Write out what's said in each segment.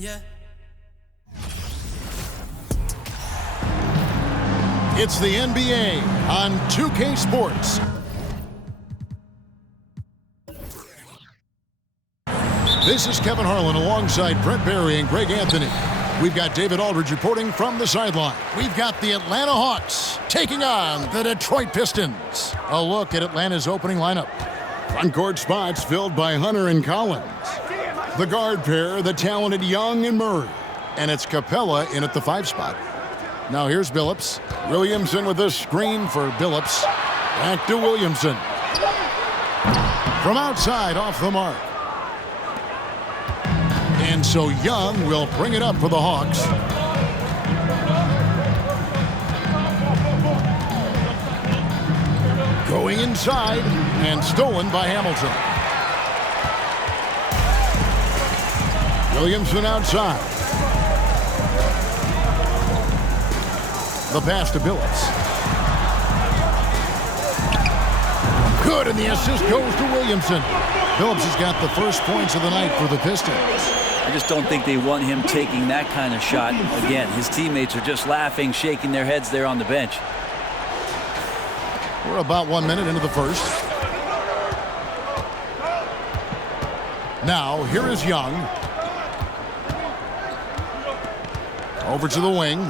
yeah. It's the NBA on 2K Sports. This is Kevin Harlan alongside Brent Barry and Greg Anthony. We've got David Aldridge reporting from the sideline. We've got the Atlanta Hawks taking on the Detroit Pistons. A look at Atlanta's opening lineup. Front court spots filled by Hunter and Collins. The guard pair, the talented Young and Murray. And it's Capella in at the 5 spot. Now here's Billups. Williamson with a screen for Billups. Back to Williamson. From outside, off the mark. And so Young will bring it up for the Hawks. Going inside and stolen by Hamilton. Williamson outside. The pass to Billups. Good, and the assist goes to Williamson. Billups has got the first points of the night for the Pistons. I just don't think they want him taking that kind of shot. Again, his teammates are just laughing, shaking their heads there on the bench. We're about 1 minute into the first. Now, here is Young. Over to the wing.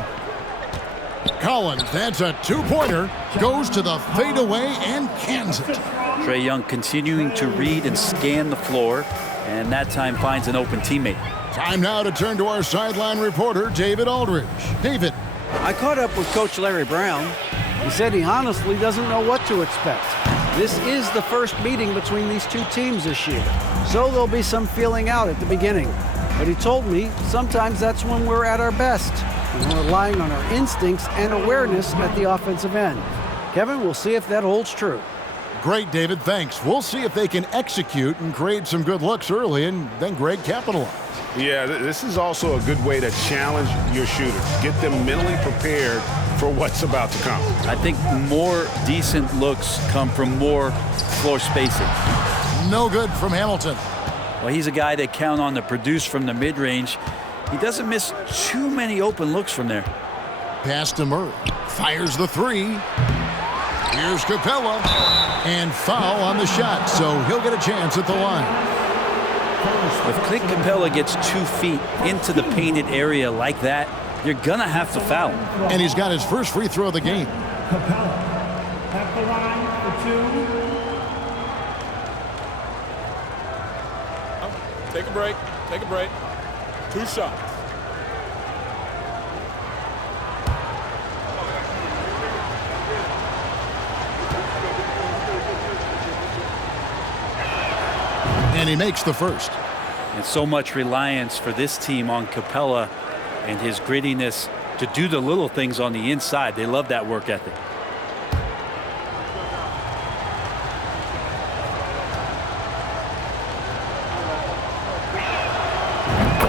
Collins, that's a two-pointer. Goes to the fadeaway and cans it. Trae Young continuing to read and scan the floor, and that time finds an open teammate. Time now to turn to our sideline reporter, David Aldridge. David. I caught up with Coach Larry Brown. He said he honestly doesn't know what to expect. This is the first meeting between these two teams this year, so there'll be some feeling out at the beginning. But he told me sometimes that's when we're at our best, and we're relying on our instincts and awareness at the offensive end. Kevin, we'll see if that holds true. Great, David. Thanks. We'll see if they can execute and create some good looks early, and then Greg capitalize. Yeah, this is also a good way to challenge your shooters. Get them mentally prepared for what's about to come. I think more decent looks come from more floor spacing. No good from Hamilton. Well, he's a guy they count on to produce from the mid-range. He doesn't miss too many open looks from there. Pass to Murray. Fires the three. Here's Capella. And foul on the shot, so he'll get a chance at the line. If Clint Capella gets 2 feet into the painted area like that, you're going to have to foul him. And he's got his first free throw of the game. Capella at the line for 2. Take a break. Take a break. 2 shots. And he makes the first. And so much reliance for this team on Capella and his grittiness to do the little things on the inside. They love that work ethic.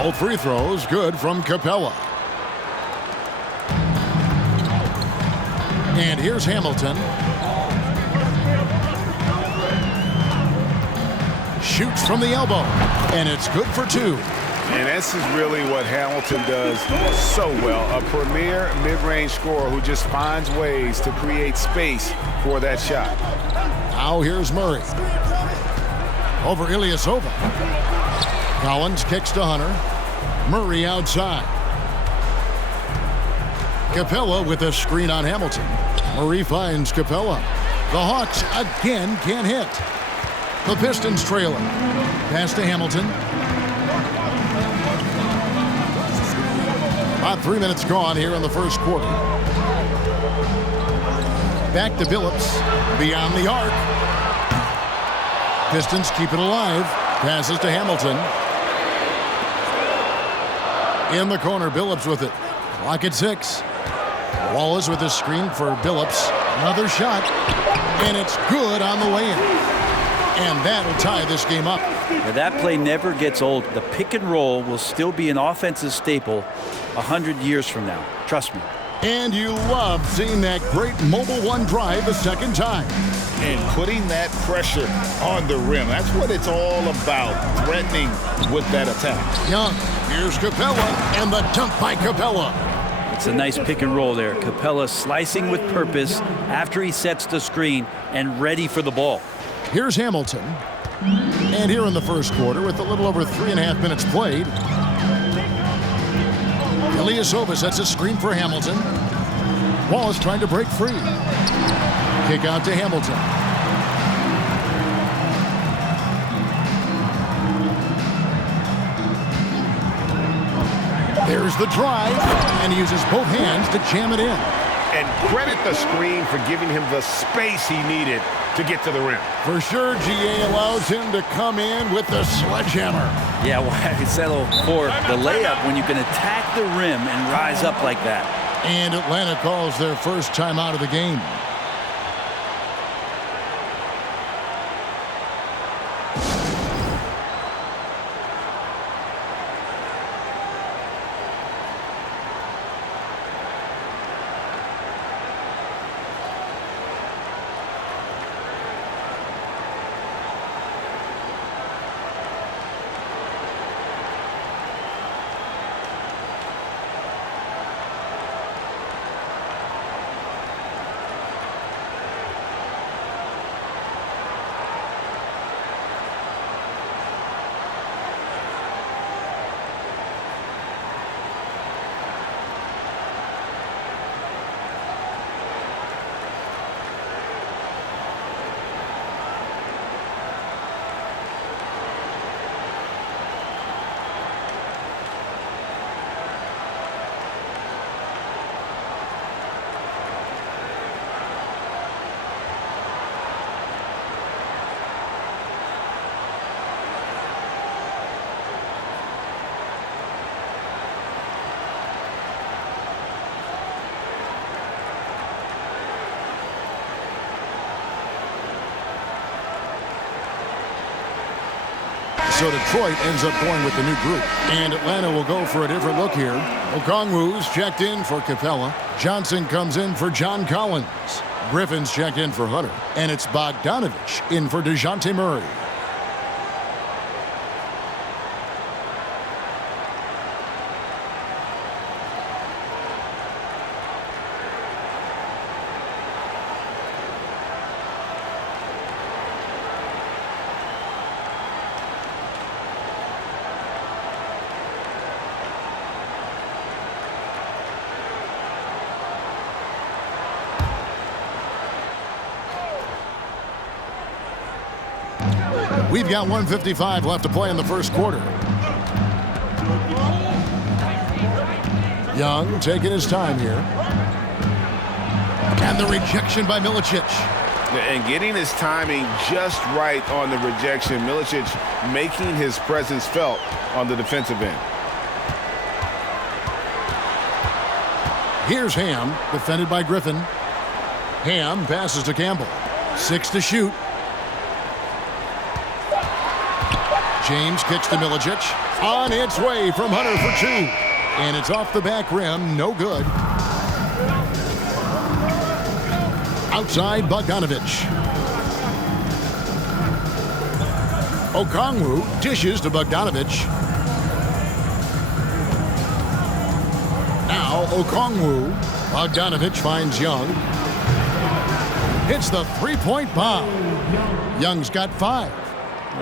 Both free throws good from Capella. And here's Hamilton. Shoots from the elbow, and it's good for 2. And this is really what Hamilton does so well. A premier mid-range scorer who just finds ways to create space for that shot. Now here's Murray. Over Ilyasova. Collins kicks to Hunter. Murray outside. Capella with a screen on Hamilton. Murray finds Capella. The Hawks again can't hit. The Pistons trailing. Pass to Hamilton. About 3 minutes gone here in the first quarter. Back to Billups. Beyond the arc. Pistons keep it alive. Passes to Hamilton. In the corner, Billups with it. Clock at 6. Wallace with a screen for Billups. Another shot. And it's good on the way in. And that'll tie this game up. Now that play never gets old. The pick and roll will still be an offensive staple 100 years from now. Trust me. And you love seeing that great mobile one drive a second time. And putting that pressure on the rim. That's what it's all about, threatening with that attack. Young Here's Capella, and the dunk by Capella. It's a nice pick and roll there. Capella slicing with purpose after he sets the screen and ready for the ball. Here's Hamilton. And here in the first quarter, with a little over 3.5 minutes played, Ilyasova sets a screen for Hamilton. Wallace trying to break free. Kick out to Hamilton. There's the drive, and he uses both hands to jam it in. And credit the screen for giving him the space he needed to get to the rim. For sure, GA allows him to come in with the sledgehammer. Yeah, why settle for the layup when you can attack the rim and rise up like that? And Atlanta calls their first timeout of the game. So Detroit ends up going with the new group. And Atlanta will go for a different look here. Okongwu's checked in for Capella. Johnson comes in for John Collins. Griffin's checked in for Hunter. And it's Bogdanovich in for DeJounte Murray. We've got 1:55 left to play in the first quarter. Young taking his time here. And the rejection by Milicic. And getting his timing just right on the rejection. Milicic making his presence felt on the defensive end. Here's Ham, defended by Griffin. Ham passes to Campbell. 6 to shoot. James kicks to Milicic. On its way from Hunter for 2. And it's off the back rim. No good. Outside, Bogdanovich. Okongwu dishes to Bogdanovich. Now Okongwu. Bogdanovich finds Young. Hits the three-point bomb. Young's got 5.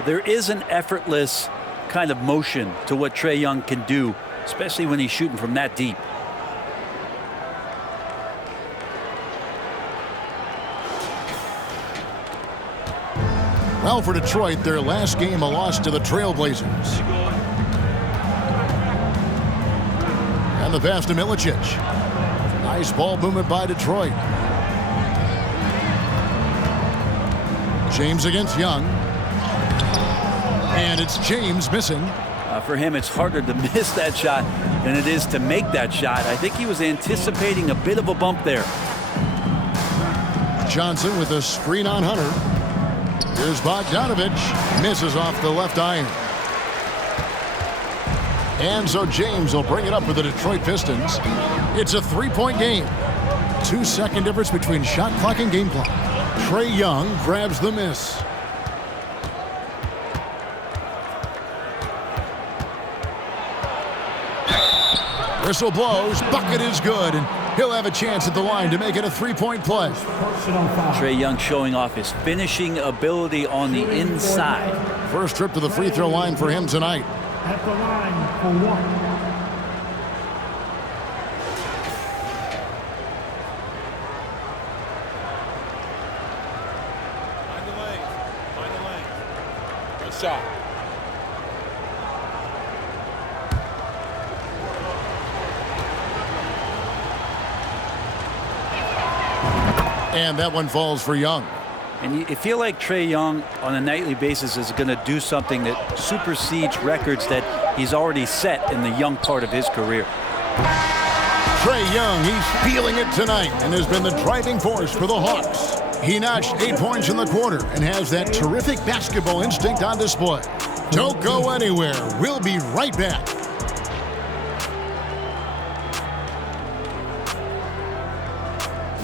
There is an effortless kind of motion to what Trae Young can do, especially when he's shooting from that deep. Well, for Detroit, their last game a loss to the Trailblazers. And the pass to Milicic. Nice ball movement by Detroit. James against Young. And it's James missing. For him, it's harder to miss that shot than it is to make that shot. I think he was anticipating a bit of a bump there. Johnson with a screen on Hunter. Here's Bogdanovich. Misses off the left iron. And so James will bring it up for the Detroit Pistons. It's a 3-point game. 2-second difference between shot clock and game clock. Trae Young grabs the miss. Whistle blows. Bucket is good, and he'll have a chance at the line to make it a three-point play. Personal foul. Trae Young showing off his finishing ability on the inside. First trip to the free throw line for him tonight. At the line for one. Find the lane. Find the lane. Good shot. And that one falls for Young. And you feel like Trae Young on a nightly basis is going to do something that supersedes records that he's already set in the young part of his career. Trae Young, he's feeling it tonight and has been the driving force for the Hawks. He notched 8 points in the quarter and has that terrific basketball instinct on display. Don't go anywhere. We'll be right back.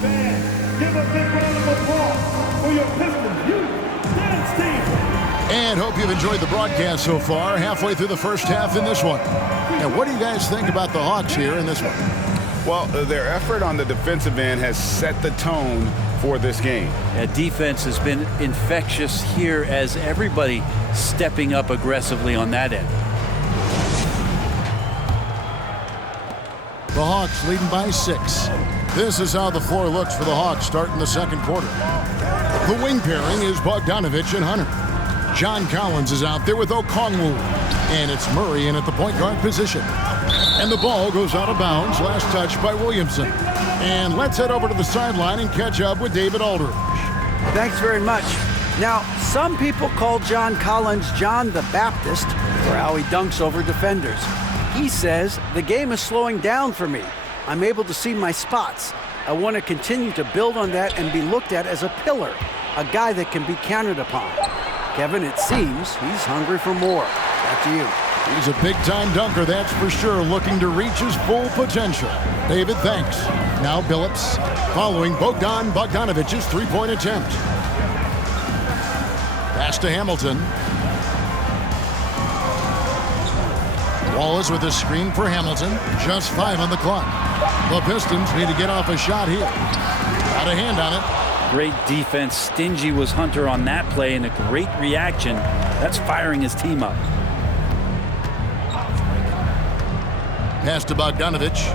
Fans, give a big round of applause for your Pistons youth dance team. And hope you've enjoyed the broadcast so far. Halfway through the first half in this one. And what do you guys think about the Hawks here in this one? Well, their effort on the defensive end has set the tone for this game. Defense has been infectious here as everybody stepping up aggressively on that end. The Hawks leading by 6. This is how the floor looks for the Hawks starting the second quarter. The wing pairing is Bogdanovich and Hunter. John Collins is out there with Okongwu. And it's Murray in at the point guard position. And the ball goes out of bounds. Last touch by Williamson. And let's head over to the sideline and catch up with David Aldridge. Thanks very much. Now, some people call John Collins John the Baptist for how he dunks over defenders. He says, the game is slowing down for me. I'm able to see my spots. I want to continue to build on that and be looked at as a pillar, a guy that can be counted upon. Kevin, it seems he's hungry for more. Back to you. He's a big-time dunker, that's for sure, looking to reach his full potential. David, thanks. Now Billups, following Bogdanovich's three-point attempt. Pass to Hamilton. Wallace with a screen for Hamilton. Just 5 on the clock. The Pistons need to get off a shot here. Got a hand on it. Great defense. Stingy was Hunter on that play, and a great reaction. That's firing his team up. Pass to Bogdanovich.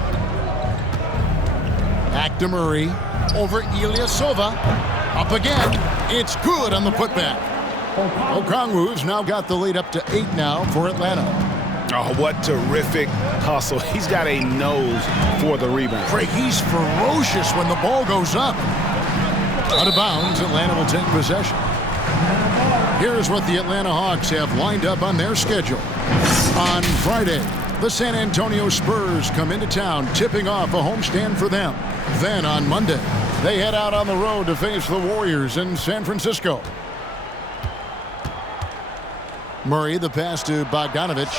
Back to Murray. Over Ilyasova. Up again. It's good on the putback. Okongwu's now got the lead up to 8 now for Atlanta. Oh, what terrific hustle. He's got a nose for the rebound. Craig, he's ferocious when the ball goes up. Out of bounds, Atlanta will take possession. Here's what the Atlanta Hawks have lined up on their schedule. On Friday, the San Antonio Spurs come into town, tipping off a homestand for them. Then on Monday, they head out on the road to face the Warriors in San Francisco. Murray, the pass to Bogdanovich.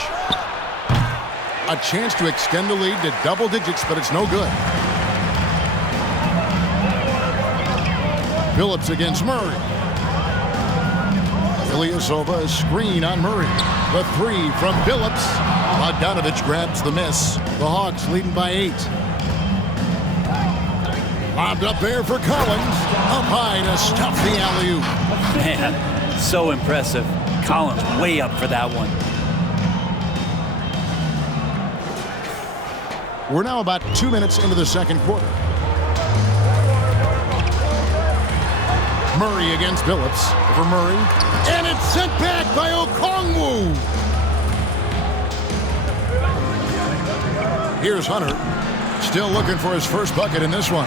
A chance to extend the lead to double digits, but it's no good. Billups against Murray. Ilyasova, a screen on Murray. The 3 from Billups. Bogdanovich grabs the miss. The Hawks leading by 8. Lobbed up there for Collins. Up high to stuff the alley-oop. Man, so impressive. Collins way up for that one. We're now about 2 minutes into the second quarter. Murray against Billups. Over Murray. And it's sent back by Okongwu. Here's Hunter. Still looking for his first bucket in this one.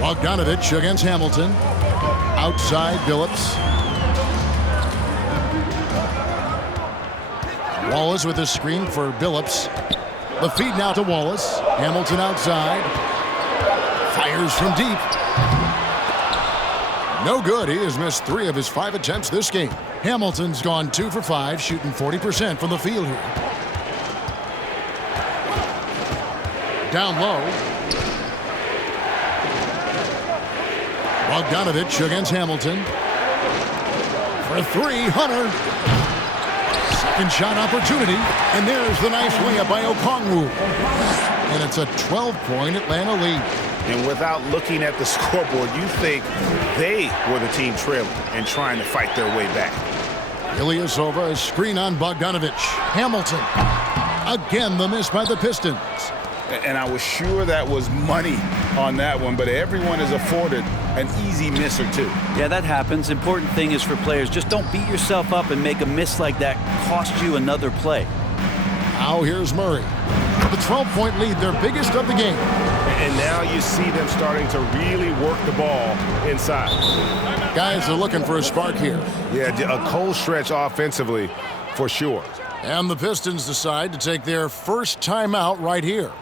Bogdanovich against Hamilton. Outside Billups. Wallace with a screen for Billups. The feed now to Wallace. Hamilton outside. Fires from deep. No good. He has missed 3 of his 5 attempts this game. Hamilton's gone 2 for 5, shooting 40% from the field here. Down low. Bogdanovich against Hamilton. For three, Hunter. Second shot opportunity. And there's the nice layup by Okongwu. And it's a 12-point Atlanta lead. And without looking at the scoreboard, you think they were the team trailing and trying to fight their way back. Ilyasova, a screen on Bogdanovic. Hamilton. Again, the miss by the Pistons. And I was sure that was money on that one, but everyone is afforded an easy miss or two. Yeah, that happens. Important thing is for players, just don't beat yourself up and make a miss like that cost you another play. Now here's Murray. The 12-point lead, their biggest of the game. And now you see them starting to really work the ball inside. Guys are looking for a spark here. Yeah, a cold stretch offensively for sure. And the Pistons decide to take their first timeout right here.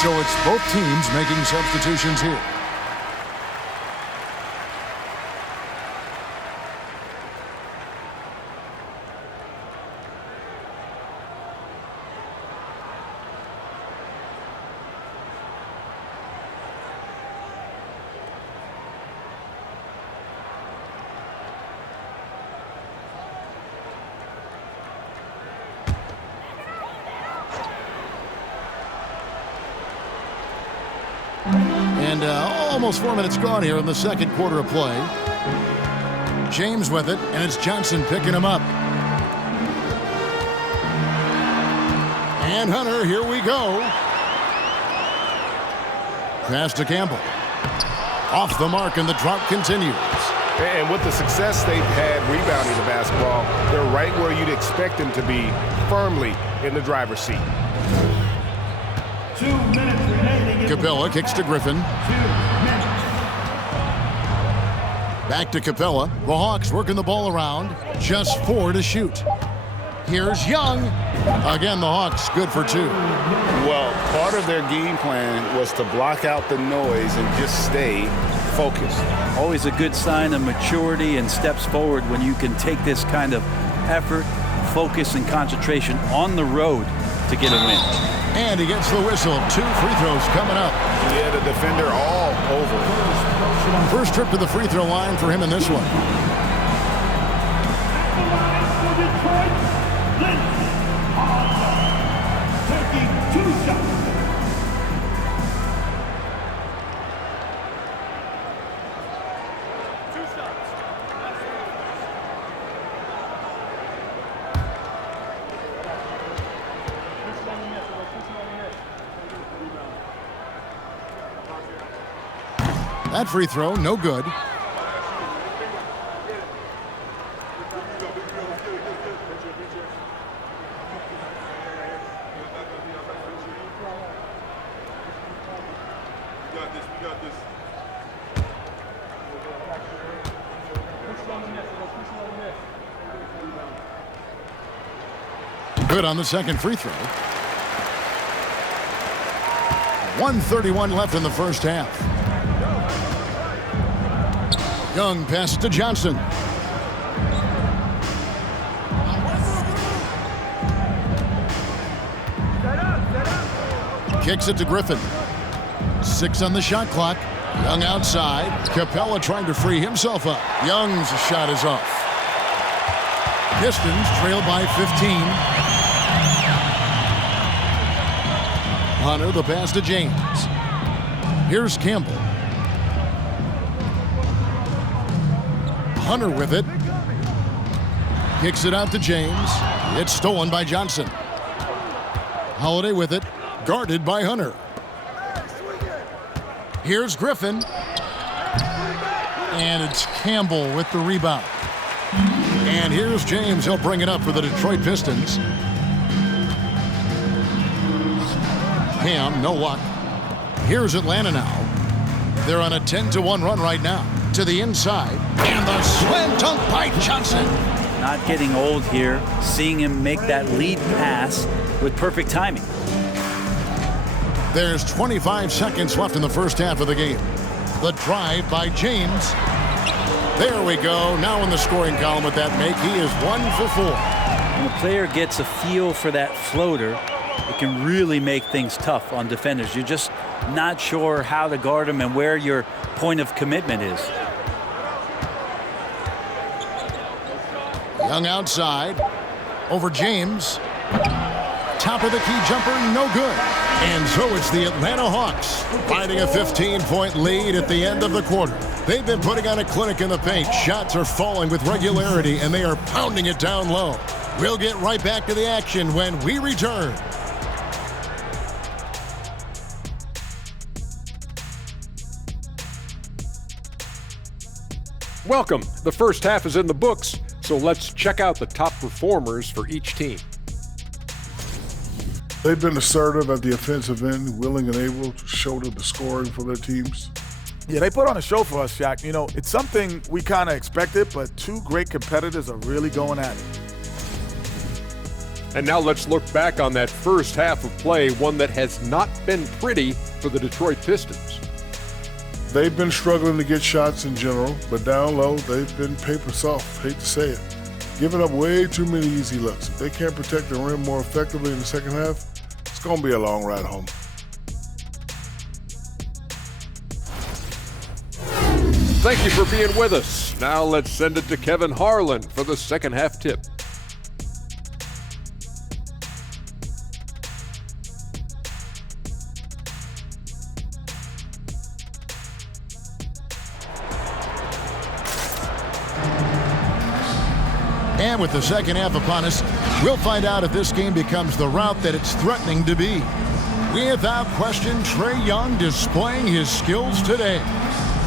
So it's both teams making substitutions here. And almost 4 minutes gone here in the second quarter of play. James with it, and it's Johnson picking him up. And Hunter, here we go. Pass to Campbell. Off the mark, and the drought continues. And with the success they've had rebounding the basketball, they're right where you'd expect them to be, firmly in the driver's seat. 2 minutes remaining. Capella kicks to Griffin. 2 minutes. Back to Capella. The Hawks working the ball around. Just 4 to shoot. Here's Young. Again, the Hawks good for 2. Well, part of their game plan was to block out the noise and just stay focused. Always a good sign of maturity and steps forward when you can take this kind of effort, focus, and concentration on the road to get a win. And he gets the whistle. 2 free throws coming up. Yeah, the defender all over. First trip to the free throw line for him in this one. Taking 2 shots. That free throw, no good. Good on the second free throw. 1:31 left in the first half. Young pass to Johnson. Kicks it to Griffin. 6 on the shot clock. Young outside. Capella trying to free himself up. Young's shot is off. Pistons trail by 15. Hunter, the pass to James. Here's Campbell. Hunter with it. Kicks it out to James. It's stolen by Johnson. Holiday with it. Guarded by Hunter. Here's Griffin. And it's Campbell with the rebound. And here's James. He'll bring it up for the Detroit Pistons. Ham, no luck. Here's Atlanta now. They're on a 10-1 run right now. To the inside. And the slam dunk by Johnson. Not getting old here. Seeing him make that lead pass with perfect timing. There's 25 seconds left in the first half of the game. The drive by James. There we go. Now in the scoring column with that make, he is 1 for 4. When a player gets a feel for that floater, it can really make things tough on defenders. You're just not sure how to guard them and where your point of commitment is. Young outside. Over James. Top of the key jumper, no good. And so it's the Atlanta Hawks finding a 15-point lead at the end of the quarter. They've been putting on a clinic in the paint. Shots are falling with regularity, and they are pounding it down low. We'll get right back to the action when we return. Welcome. The first half is in the books, so let's check out the top performers for each team. They've been assertive at the offensive end, willing and able to shoulder the scoring for their teams. Yeah, they put on a show for us, Shaq. You know, it's something we kind of expected, but two great competitors are really going at it. And now let's look back on that first half of play, one that has not been pretty for the Detroit Pistons. They've been struggling to get shots in general, but down low, they've been paper soft, hate to say it. Giving up way too many easy looks. If they can't protect the rim more effectively in the second half, it's going to be a long ride home. Thank you for being with us. Now let's send it to Kevin Harlan for the second half tip. And with the second half upon us, we'll find out if this game becomes the route that it's threatening to be. Without question, Trae Young displaying his skills today.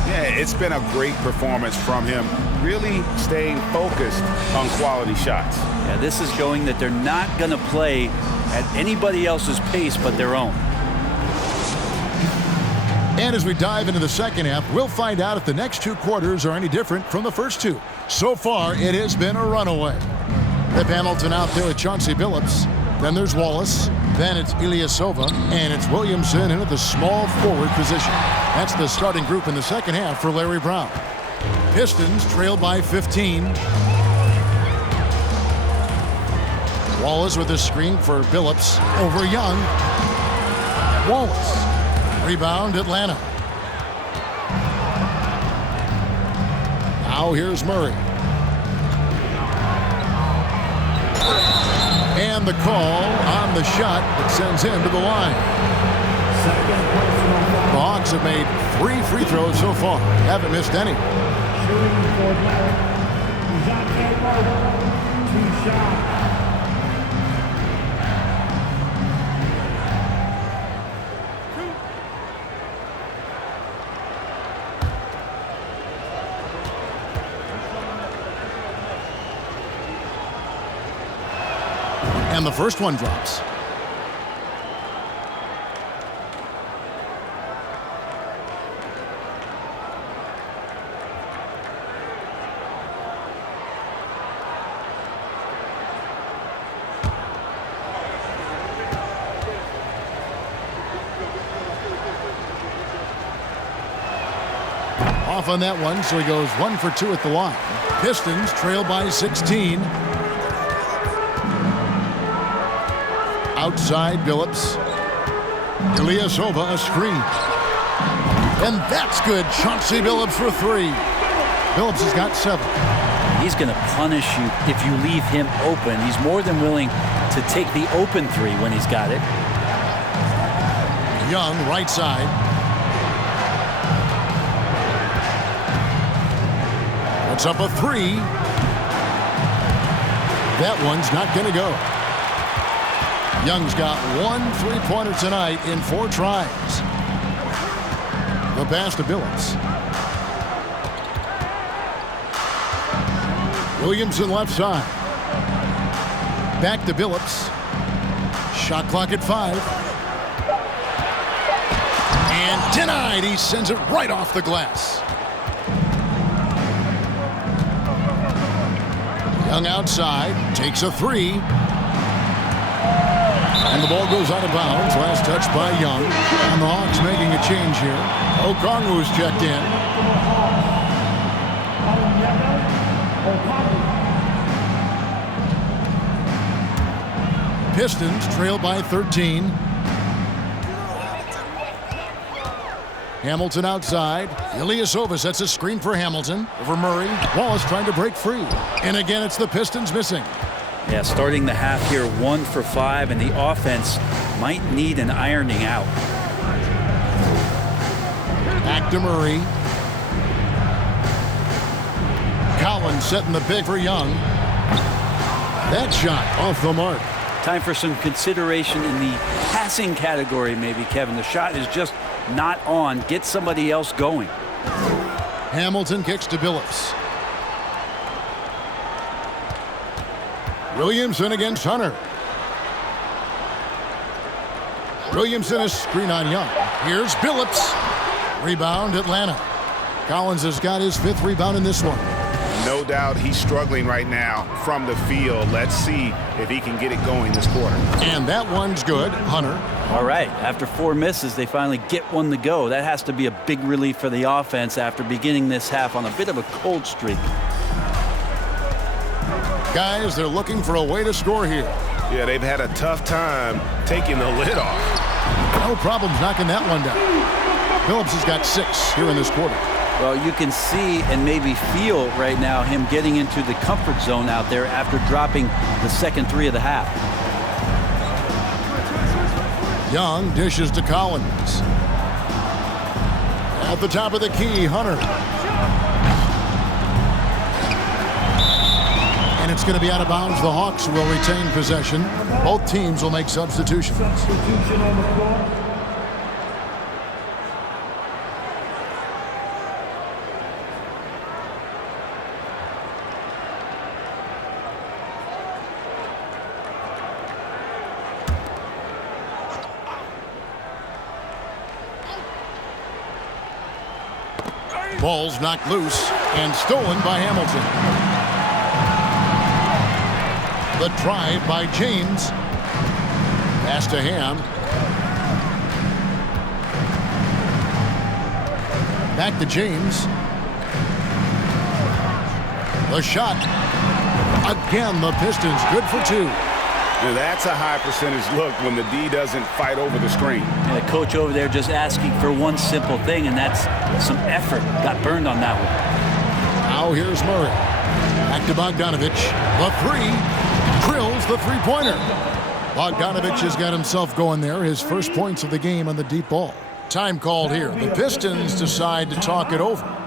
Yeah, it's been a great performance from him, really staying focused on quality shots. Yeah, this is showing that they're not going to play at anybody else's pace but their own. And as we dive into the second half, we'll find out if the next two quarters are any different from the first two. So far, it has been a runaway. Rip Hamilton out there with Chauncey Billups. Then there's Wallace. Then it's Ilyasova. And it's Williamson in at the small forward position. That's the starting group in the second half for Larry Brown. Pistons trail by 15. Wallace with a screen for Billups over Young. Wallace. Rebound, Atlanta. Now here's Murray. And the call on the shot that sends him to the line. The Hawks have made 3 free throws so far. Haven't missed any. And the first one drops. Off on that one, so he goes 1 for 2 at the line. Pistons trail by 16. Outside Billups. Ilyasova a screen. And that's good. Chauncey Billups for 3. Billups has got 7. He's going to punish you if you leave him open. He's more than willing to take the open 3 when he's got it. Young, right side. Puts up a 3. That one's not going to go. Young's got 1 3-pointer tonight in 4 tries. The pass to Billups. Williamson left side. Back to Billups. Shot clock at 5. And denied. He sends it right off the glass. Young outside. Takes a 3. And the ball goes out of bounds. Last touch by Young. And the Hawks making a change here. Okongwu's checked in. Pistons trail by 13. Hamilton outside. Ilyasova sets a screen for Hamilton. Over Murray. Wallace trying to break free. And again, it's the Pistons missing. Yeah, starting the half here 1 for 5, and the offense might need an ironing out. Back to Murray. Collins setting the pick for Young. That shot off the mark. Time for some consideration in the passing category, maybe, Kevin. The shot is just not on. Get somebody else going. Hamilton kicks to Billups. Williamson against Hunter. Williamson a screen on Young. Here's Billups. Rebound Atlanta. Collins has got his 5th rebound in this one. No doubt he's struggling right now from the field. Let's see if he can get it going this quarter. And that one's good. Hunter. All right, after 4 misses, they finally get one to go. That has to be a big relief for the offense after beginning this half on a bit of a cold streak. Guys, they're looking for a way to score here. Yeah, they've had a tough time taking the lid off. No problems knocking that one down. Billups has got 6 here in this quarter. Well, you can see and maybe feel right now him getting into the comfort zone out there after dropping the second 3 of the half. Young dishes to Collins. At the top of the key, Hunter. And it's going to be out of bounds. The Hawks will retain possession. Both teams will make substitutions. Substitution on the floor. Ball's knocked loose and stolen by Hamilton. The drive by James. Pass to Ham. Back to James. The shot. Again, the Pistons good for 2. Now that's a high percentage look when the D doesn't fight over the screen. And the coach over there just asking for one simple thing, and that's some effort. Got burned on that one. Now here's Murray. Back to Bogdanovich. The 3. Drills the 3-pointer. Bogdanovich has got himself going there. His first points of the game on the deep ball. Time called here. The Pistons decide to talk it over.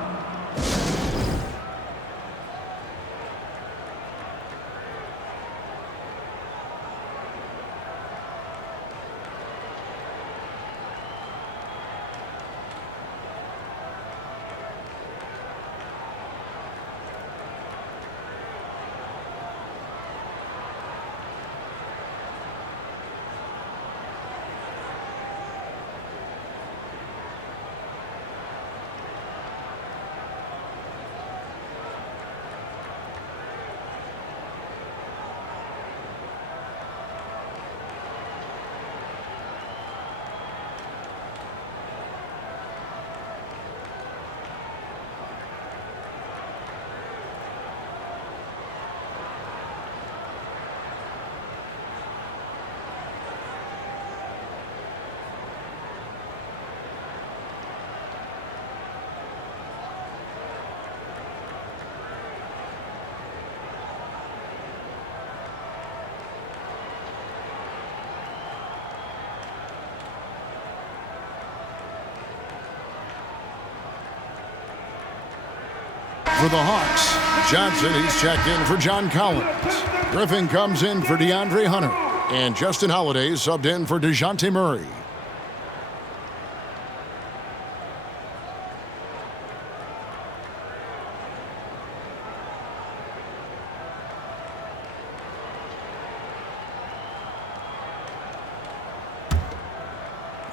for the Hawks. Johnson, he's checked in for John Collins. Griffin comes in for DeAndre Hunter. And Justin Holiday subbed in for DeJounte Murray.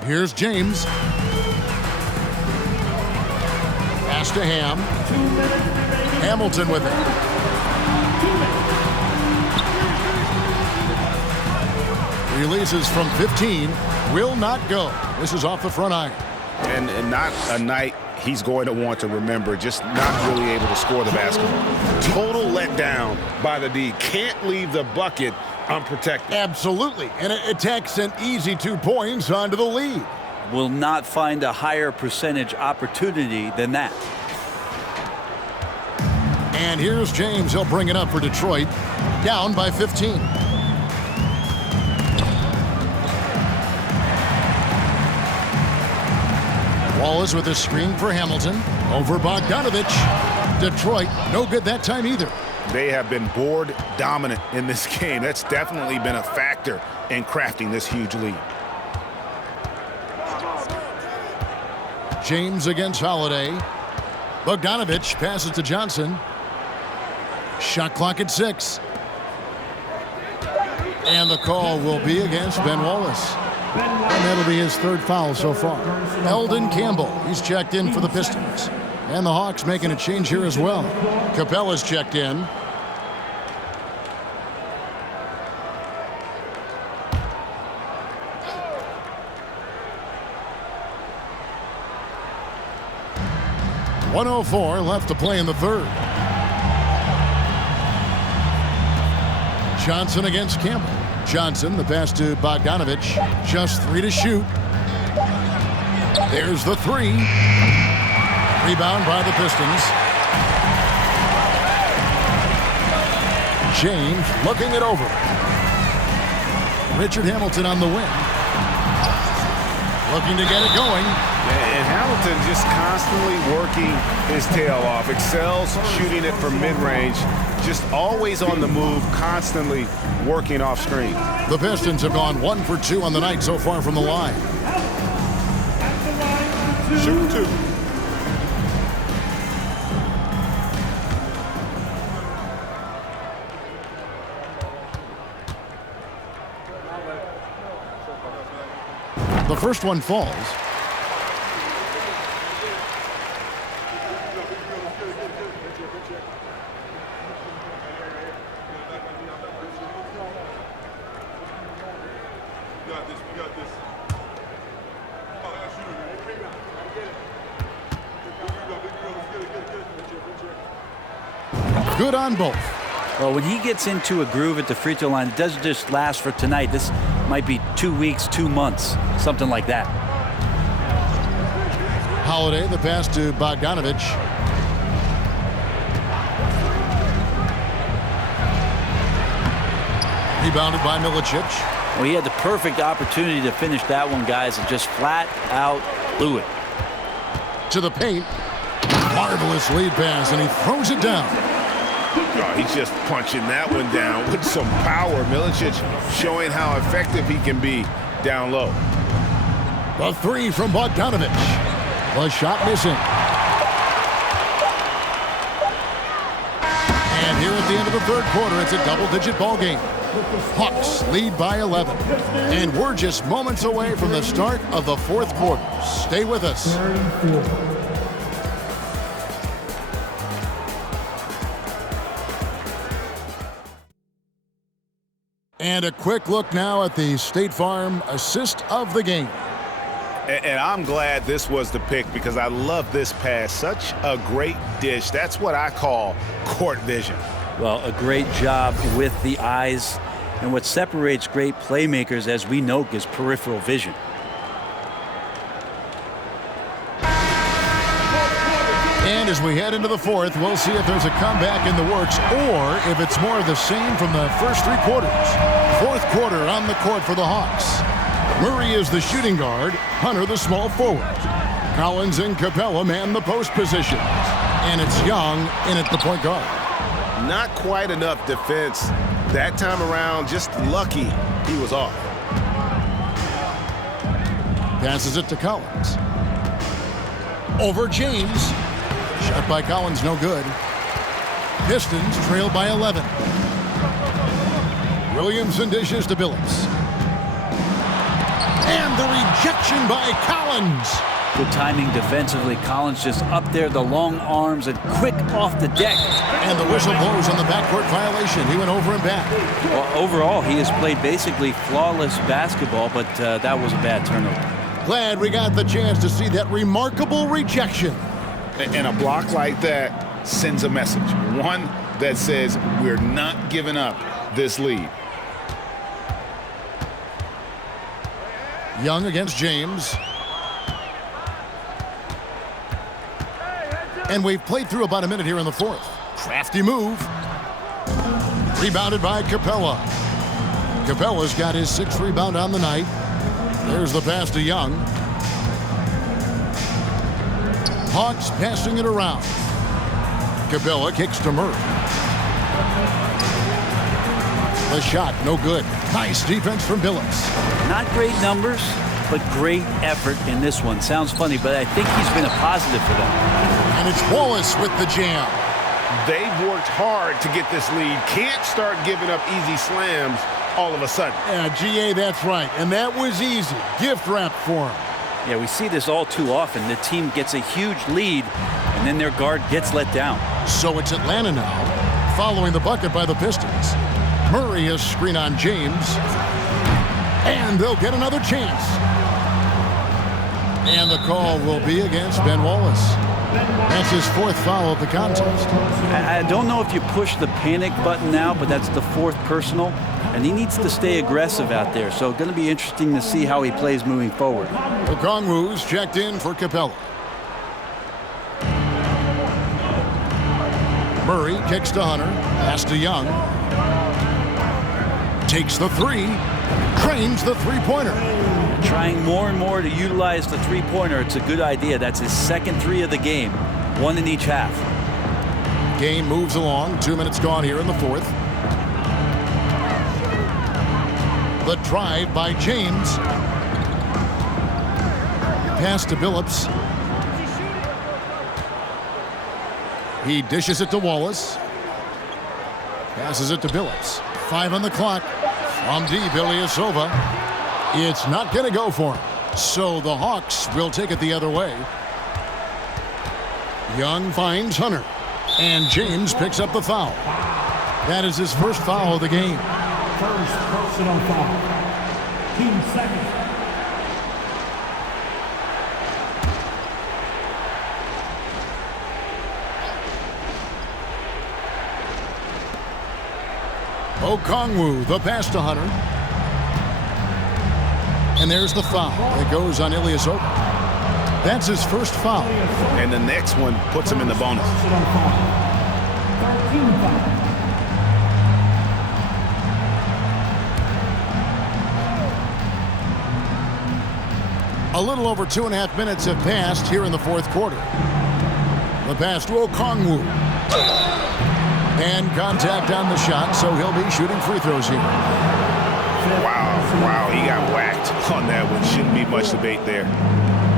Here's James. Pass to Ham. Hamilton with it. Releases from 15. Will not go. This is off the front iron. And not a night he's going to want to remember, just not really able to score the basketball. Total letdown by the D. Can't leave the bucket unprotected. Absolutely. And it takes an easy 2 points onto the lead. Will not find a higher percentage opportunity than that. And here's James. He'll bring it up for Detroit. Down by 15. Wallace with a screen for Hamilton. Over Bogdanovich. Detroit, no good that time either. They have been board dominant in this game. That's definitely been a factor in crafting this huge lead. James against Holiday. Bogdanovich passes to Johnson. Shot clock at 6. And the call will be against Ben Wallace. And that'll be his 3rd foul so far. Eldon Campbell, he's checked in for the Pistons. And the Hawks making a change here as well. Capella's checked in. .104 left to play in the 3rd. Johnson against Campbell. Johnson, the pass to Bogdanovich. Just 3 to shoot. There's the 3. Rebound by the Pistons. James looking it over. Richard Hamilton on the wing. Looking to get it going. And Hamilton just constantly working his tail off. Excels shooting it from mid-range. Just always on the move, constantly working off screen. The Pistons have gone 1 for 2 on the night so far from the line. Shoot 2. The first one falls. Good on both. Well, when he gets into a groove at the free throw line, it doesn't just last for tonight. This might be 2 weeks, 2 months, something like that. Holiday, the pass to Bogdanovich. Rebounded by Milicic. Well, he had the perfect opportunity to finish that one, guys, and just flat out blew it. To the paint. Marvelous lead pass, and he throws it down. Oh, he's just punching that one down with some power. Milicic showing how effective he can be down low. The 3 from Bogdanovich. The shot missing. And here at the end of the 3rd quarter, it's a double-digit ball game. Hawks lead by 11. And we're just moments away from the start of the 4th quarter. Stay with us. And a quick look now at the State Farm assist of the game. And I'm glad this was the pick because I love this pass. Such a great dish. That's what I call court vision. Well, a great job with the eyes. And what separates great playmakers, as we know, is peripheral vision. And as we head into the 4th, we'll see if there's a comeback in the works or if it's more of the same from the first 3 quarters. 4th quarter on the court for the Hawks. Murray is the shooting guard, Hunter the small forward. Collins and Capella man the post positions. And it's Young in at the point guard. Not quite enough defense that time around. Just lucky he was off. Passes it to Collins. Over James. Shot by Collins, no good. Pistons trail by 11. Williamson dishes to Billups. And the rejection by Collins. Good timing defensively. Collins just up there, the long arms, and quick off the deck. And the whistle blows on the backcourt violation. He went over and back. Well, overall, he has played basically flawless basketball, but that was a bad turnover. Glad we got the chance to see that remarkable rejection. And a block like that sends a message. One that says we're not giving up this lead. Young against James. And we've played through about a minute here in the fourth. Crafty move. Rebounded by Capella. Capella's got his 6th rebound on the night. There's the pass to Young. Hawks passing it around. Capella kicks to Murray. The shot, no good. Nice defense from Billups. Not great numbers, but great effort in this one. Sounds funny, but I think he's been a positive for them. And it's Wallace with the jam. They've worked hard to get this lead. Can't start giving up easy slams all of a sudden. Yeah, GA, that's right. And that was easy. Gift wrap for him. Yeah, we see this all too often. The team gets a huge lead, and then their guard gets let down. So it's Atlanta now, following the bucket by the Pistons. Murray is screen on James. And they'll get another chance. And the call will be against Ben Wallace. That's his 4th foul of the contest. I don't know if you push the panic button now, but that's the 4th personal, and he needs to stay aggressive out there. So going to be interesting to see how he plays moving forward. Okongwu's checked in for Capella. Murray kicks to Hunter. Pass to Young. Takes the 3. Trains the three-pointer. Trying more and more to utilize the three-pointer. It's a good idea. That's his 2nd 3 of the game. 1 in each half. Game moves along. 2 minutes gone here in the 4th. The drive by James. Pass to Billups. He dishes it to Wallace. Passes it to Billups. 5 on the clock. From deep, Ilyasova. It's not going to go for him. So the Hawks will take it the other way. Young finds Hunter. And James picks up the foul. That is his 1st foul of the game. First personal foul. Team second. Okongwu, the pass to Hunter. And there's the foul. It goes on Ilyasova. That's his 1st foul. And the next one puts him in the bonus. 13 foul. A little over 2.5 minutes have passed here in the 4th quarter. The pass to Okongwu. And contact on the shot, so he'll be shooting free throws here. Wow, he got whacked on that one. Shouldn't be much debate there.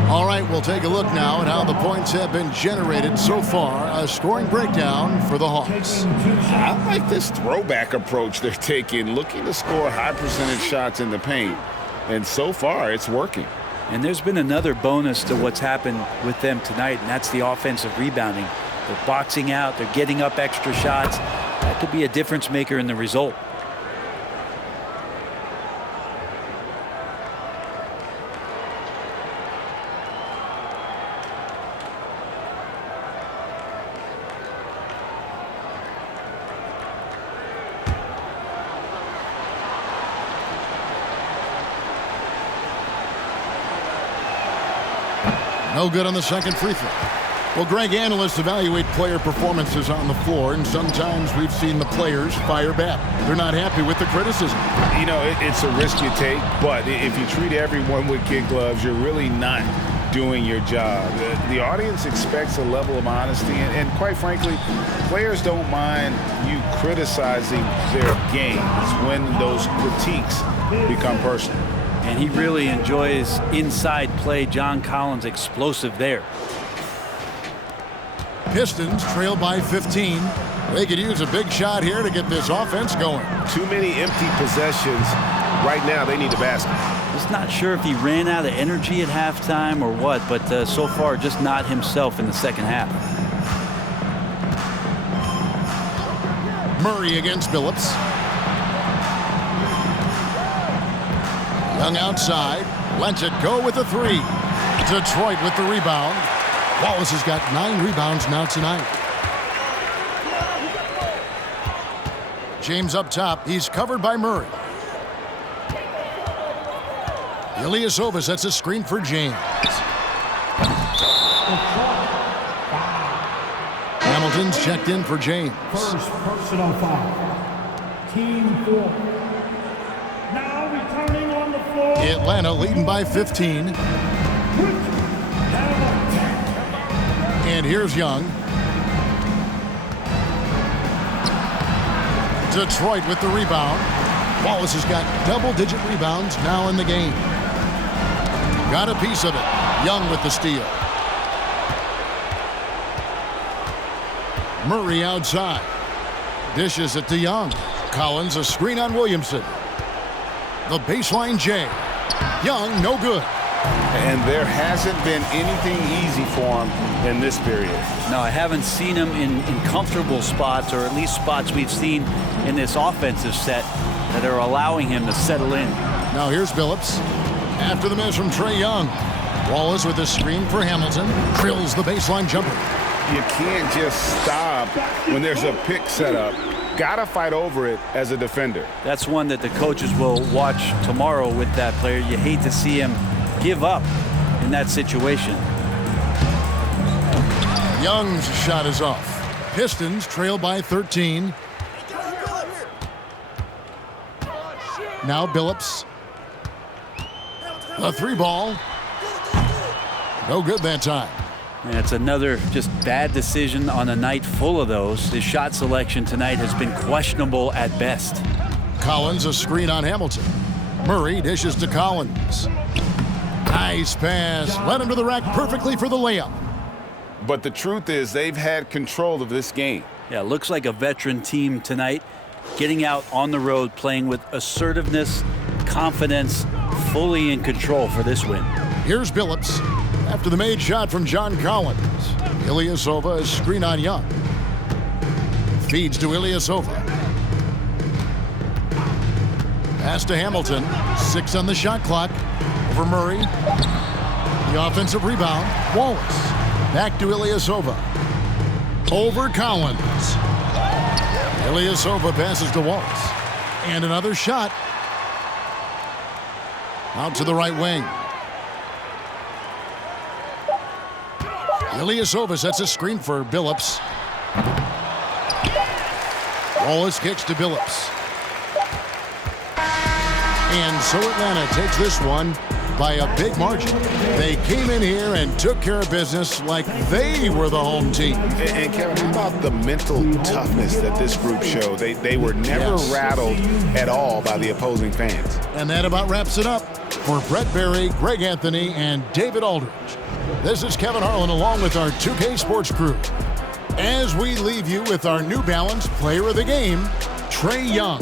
All right, we'll take a look now at how the points have been generated so far. A scoring breakdown for the Hawks. I like this throwback approach they're taking, looking to score high percentage shots in the paint. And so far, it's working. And there's been another bonus to what's happened with them tonight, and that's the offensive rebounding. They're boxing out. They're getting up extra shots. That could be a difference maker in the result. No good on the 2nd free throw. Well, Greg, analysts evaluate player performances on the floor, and sometimes we've seen the players fire back. They're not happy with the criticism. You know, it's a risk you take, but if you treat everyone with kid gloves, you're really not doing your job. The audience expects a level of honesty, and quite frankly, players don't mind you criticizing their games when those critiques become personal. And he really enjoys inside play. John Collins explosive there. Pistons trail by 15. They could use a big shot here to get this offense going. Too many empty possessions. Right now, they need the basket. Just not sure if he ran out of energy at halftime or what, but so far just not himself in the second half. Murray against Billups. Young outside. Lets it go with the three. Detroit with the rebound. Wallace has got 9 rebounds now tonight. James up top. He's covered by Murray. Ilyasova sets a screen for James. Hamilton's checked in for James. First personal foul. Team 4. Now returning on the floor. Atlanta leading by 15. And here's Young. Detroit with the rebound. Wallace has got double-digit rebounds now in the game. Got a piece of it. Young with the steal. Murray outside. Dishes it to Young. Collins a screen on Williamson. The baseline J. Young no good. And there hasn't been anything easy for him in this period. No, I haven't seen him in comfortable spots, or at least spots we've seen in this offensive set that are allowing him to settle in. Now here's Billups. After the miss from Trae Young. Wallace with a screen for Hamilton. Drills the baseline jumper. You can't just stop when there's a pick set up. Gotta fight over it as a defender. That's one that the coaches will watch tomorrow with that player. You hate to see him give up in that situation. Young's shot is off. Pistons trail by 13. Now Billups. A 3-ball. No good that time. And it's another just bad decision on a night full of those. His shot selection tonight has been questionable at best. Collins a screen on Hamilton. Murray dishes to Collins. Nice pass. Led him to the rack perfectly for the layup. But the truth is they've had control of this game. Yeah, looks like a veteran team tonight, getting out on the road, playing with assertiveness, confidence, fully in control for this win. Here's Billups. After the made shot from John Collins. Ilyasova a screen on Young. Feeds to Ilyasova. Pass to Hamilton. 6 on the shot clock. Over Murray. The offensive rebound. Wallace. Back to Ilyasova. Over Collins. Ilyasova passes to Wallace. And another shot. Out to the right wing. Ilyasova sets a screen for Billups. Wallace kicks to Billups. And so Atlanta takes this one by a big margin. They came in here and took care of business like they were the home team. And Kevin, how about the mental toughness that this group showed? They were never rattled at all by the opposing fans. And that about wraps it up. For Brett Berry, Greg Anthony, and David Aldridge, this is Kevin Harlan along with our 2K Sports crew. As we leave you with our New Balance Player of the Game, Trae Young.